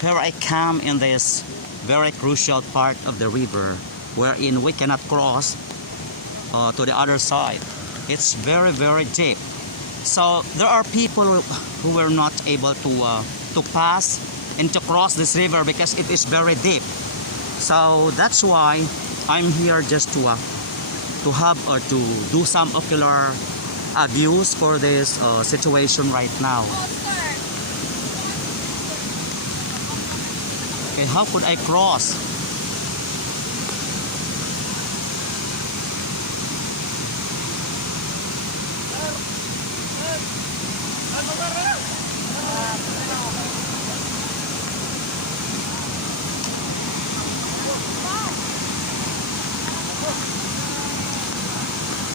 Here I come in this very crucial part of the river wherein we cannot cross to the other side. It's very, very deep. So there are people who were not able to pass and to cross this river because it is very deep. So that's why I'm here just to have or to do some ocular views for this situation right now. Okay, how could I cross? Ano